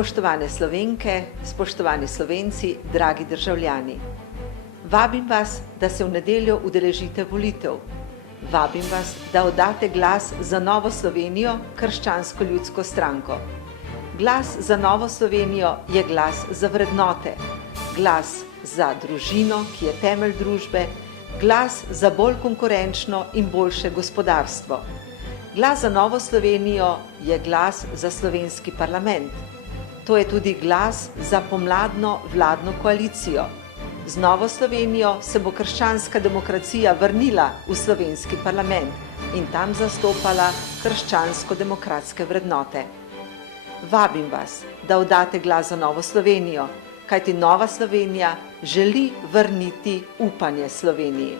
Spoštovane Slovenke, spoštovani Slovenci, dragi državljani. Vabim vas, da se v nedeljo udeležite volitev. Vabim vas, da oddate glas za Novo Slovenijo, krščansko ljudsko stranko. Glas za Novo Slovenijo je glas za vrednote, glas za družino, ki je temelj družbe, glas za bolj konkurenčno in boljše gospodarstvo. Glas za Novo Slovenijo je glas za slovenski parlament. To je tudi glas za pomladno vladno koalicijo. Z Novo Slovenijo se bo krščanska demokracija vrnila v slovenski parlament in tam zastopala krščansko-demokratske vrednote. Vabim vas, da oddate glas za Novo Slovenijo, kajti Nova Slovenija želi vrniti upanje Sloveniji.